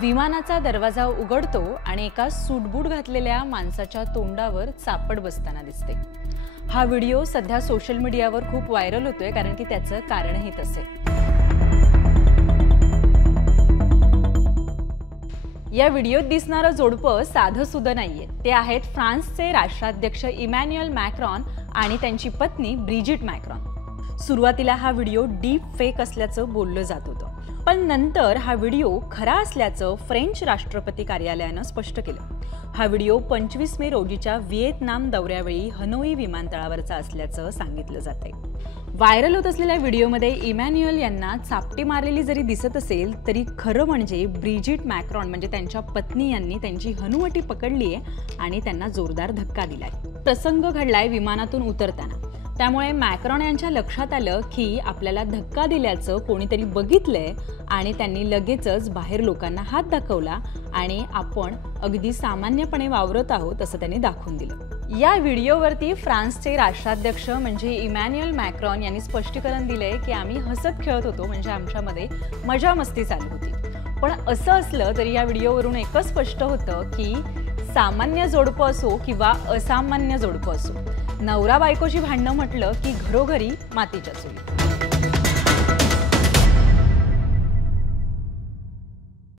विमानाचा दरवाजा उघडतो आणि एका सूटबूट घातलेल्या माणसाच्या तोंडावर चापड बसताना दिसते। हा व्हिडिओ सध्या सोशल मीडियावर खूप व्हायरल होतोय कारण की त्याचं कारणही तसे। या व्हिडिओत दिसणारं जोडपं साधं सुद्धा नाहीये। ते आहेत फ्रान्सचे राष्ट्राध्यक्ष इमॅन्युएल मॅक्रॉन आणि त्यांची पत्नी ब्रिजिट मॅक्रॉन। सुरुवातीला हा व्हिडिओ डीप फेक असल्याचं बोललं जात होतं, पण नंतर हा व्हिडिओ खरा असल्याचं फ्रेंच राष्ट्रपती कार्यालयानं स्पष्ट केलं। हा व्हिडिओ 25 मे रोजीच्या व्हिएतनाम दौऱ्यावेळी हनोई विमानतळावरचा असल्याचं सांगितलं जातंय। व्हायरल होत असलेल्या व्हिडिओमध्ये इमॅन्युएल यांना चापटी मारलेली जरी दिसत असेल तरी खरं म्हणजे ब्रिजिट मॅक्रॉन म्हणजे त्यांच्या पत्नी यांनी त्यांची हनुवटी पकडली आहे आणि त्यांना जोरदार धक्का दिलाय। प्रसंग घडलाय विमानातून उतरताना, त्यामुळे मॅक्रॉन यांच्या लक्षात आलं की आपल्याला धक्का दिल्याचं कोणीतरी बघितलंय आणि त्यांनी लगेचच बाहेर लोकांना हात दाखवला आणि आपण अगदी सामान्यपणे वावरत आहोत असं त्यांनी दाखवून दिलं। या व्हिडिओवरती फ्रान्सचे राष्ट्राध्यक्ष म्हणजे इमॅन्युएल मॅक्रॉन यांनी स्पष्टीकरण दिलंय की आम्ही हसत खेळत होतो, म्हणजे आमच्यामध्ये मजा मस्ती चालू होती। पण असं असलं तरी या व्हिडिओवरून एकच स्पष्ट होतं की सामान्य जोडपं असो किंवा असामान्य जोडपं असो, नवरा बायकोची भांडणं म्हटलं की घरोघरी मातीच्या चुली।